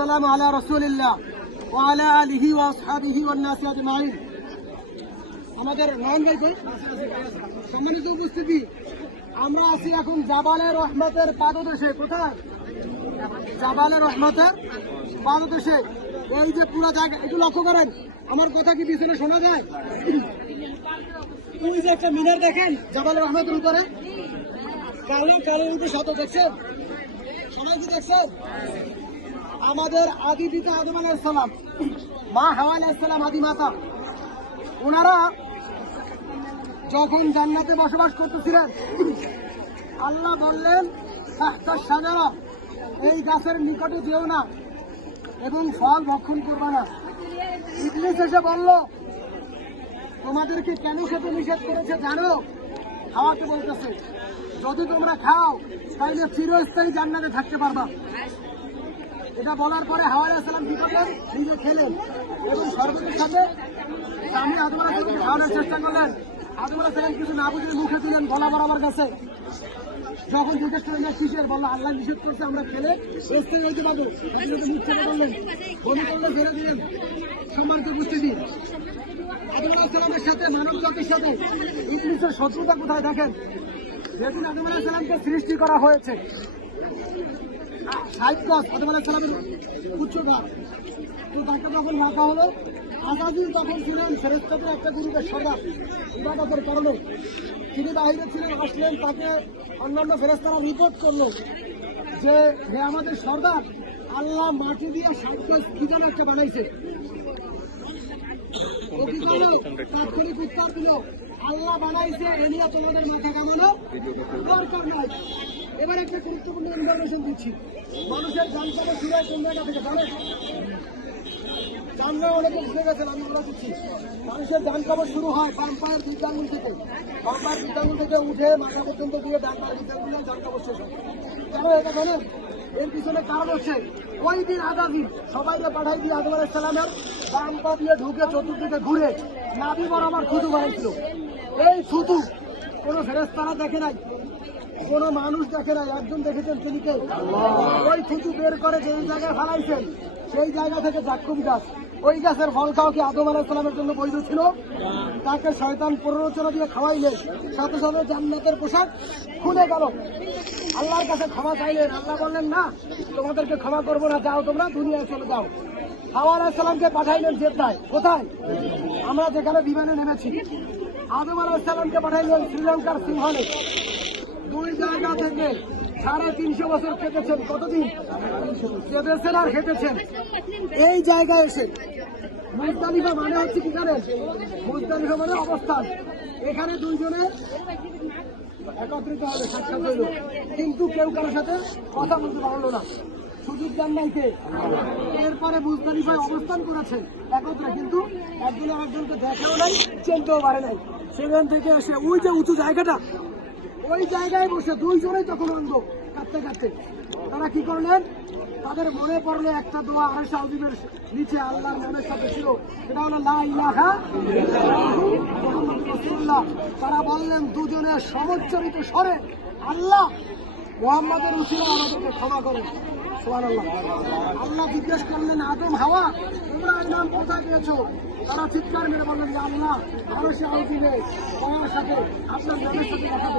والسلام على رسول الله وعلى آله وأصحابه والناس أجمعين আমাদের নয়ন ভাই কই? সম্মানিত উপস্থিতি আমরা আছি এখন জাবালের রহমতের পাদদেশে কোথায় জাবালের রহমতের পাদদেশে এই যে পুরো জায়গা একটু লক্ষ্য করেন আমার কথা কি পিছনে শোনা যায় ওই যে একটা মিনার দেখেন জাবালের রহমতের উপরে কালো কালো উপরে শত দেখছেন সবাই কি দেখছেন আমাদের আদি পিতা আদম আলাইহিস সালাম, মা হাওয়া আলাইহিস সালাম, আদি মাতা ওনারা যখন জান্নাতে বসবাস করতেছিলেন, আল্লাহ বললেন তাহতা সাজারা, এই গাছের নিকটে যেও না এবং ফল ভক্ষণ করবে না। ইবলিস এসে বলল, তোমাদেরকে কেন খেতে নিষেধ করেছে জানো? খাওয়াতে বলতেছে যদি তোমরা খাও তাহলে চিরস্থায়ী জান্নাতে থাকতে পারবা। এটা বলার পরে হাওয়া সালাম কি করলেন? নিজে খেলেন। এবং সর্বতের সাথে আমি আদম আলাহিসামকে খাওয়ানোর চেষ্টা করলেন। আদম আলাহিসাম কিছু না বুঝে মুখে দিলেন, গলা বরাবর গেছে। যখন জিজ্ঞেস করলেন কিসের? বলল, আল্লাহ নিষেধ করছে, আমরা খেলে স্থির হইতে পারব মুখ বললেন, বমি করলে ছেড়ে দিলেন। সম্মানিত উপস্থিতি। আদম আলাহিসামের সাথে মানব জাতির সাথে ইংলিশের শত্রুতা কোথায় দেখেন? যেদিন আদম আলাহিসামকে সৃষ্টি করা হয়েছে ষাট গাছ আদম আলাহিসামের উচ্চ গাছ তো তাকে যখন রাখা হলো আজাদিন তখন ছিলেন ফেরেস্তাদের একটা গ্রুপের সর্দার, ইবাদতের কারণে তিনি বাইরে ছিলেন, আসলেন, তাকে অন্যান্য ফেরেস্তারা রিপোর্ট করল যে, হে আমাদের সর্দার, আল্লাহ মাটি দিয়ে ষাট গাছ কি যেন একটা? তাৎক্ষণিক উত্তর দিল আল্লাহ বানাইছে এ নিয়ে তোমাদের মাথা কামানো। দরকার নয় এবার একটা গুরুত্বপূর্ণ ইনফরমেশন দিচ্ছি। মানুষের জানকাটা শুরু হয় কোন জায়গা থেকে জানলে অনেকে গেছেন আমি বলে দিচ্ছি। মানুষের ডান কাপড় শুরু হয় বাম পায়ের বৃদ্ধাঙ্গুল থেকে। বাম পায়ের বৃদ্ধাঙ্গুল থেকে উঠে মাথা পর্যন্ত দিয়ে ডান পায়ের বৃদ্ধাঙ্গুল ডান কাপড় শেষ হয়। কেন এটা জানেন? এর পিছনে কারণ হচ্ছে ওই দিন আগামী সবাইকে পাঠাই দিয়ে আদম আলাইহিস সালামের বাম পা দিয়ে ঢুকে চতুর্দিকে ঘুরে নাবি আমার থুতু বানাইছিল এই থুতু কোনো ফেরেস্তারা দেখে নাই, কোনো মানুষ দেখে নাই, একজন দেখেছেন তিনি কে? ওই থুতু বের করে যেই জায়গায় ফালাইছেন, সেই জায়গা থেকে জাক্কুম গাছ। ওই গাছের ফল খাও কি আদম আলাহিসামের জন্য বৈধ ছিল? তাকে শয়তান প্ররোচনা দিয়ে খাওয়াইলেন সাথে সাথে জান্নাতের পোশাক খুলে গেল। আল্লাহর কাছে ক্ষমা চাইলেন, আল্লাহ বললেন, না, তোমাদেরকে ক্ষমা করব না, যাও তোমরা, দুনিয়ায় চলে যাও। হাওয়া আলাহিসাল্লামকে পাঠাইলেন জেদ্দায়। কোথায়? আমরা যেখানে বিমানে নেমেছি। আদম আলাহিসাল্লামকে পাঠাইলেন শ্রীলঙ্কার সিংহলে। দুই জায়গা থেকে সাড়ে তিনশো বছর খেটেছেন কতদিন? কেঁদেছেন আর খেটেছেন। এই জায়গায় এসে মুজদালিফা মানে হচ্ছে কি জানেন? মুজদালিফা মানে অবস্থান। এখানে দুইজনে একত্রিত হবে সাক্ষাৎ হইল। কিন্তু কেউ কারোর সাথে কথা বলতে পারল না। সুযোগ দেন নাই কে। এরপরে মুজদালিফায় অবস্থান করেছেন একত্রে, কিন্তু একজনে একজনকে দেখাও নাই, চিনতেও পারে নাই। সেখান থেকে এসে ওই যে উঁচু জায়গাটা, ওই জায়গায় বসে দুইজনেই তখন অন্ধ, কাঁদতে কাঁদতে। তারা কি করলেন? তাদের মনে পড়ল একটা দোয়া আড়াইশো আউদিবের নিচে আল্লাহর নামের সাথে ছিল, সেটা হলো লা ইলাহা। তারা বললেন, দুজনের সমচ্চরিত স্বরে আল্লাহ মোহাম্মদের উচিত আমাদেরকে ক্ষমা করেন। আল্লাহ জিজ্ঞেস করলেন, আদম, হাওয়া, তোমরা এই নাম কোথায় পেয়েছ? তারা চিৎকার মেরে বললেন যে আল্লাহ আরও সে আউদিবে সাথে, আপনার নামের সাথে কথা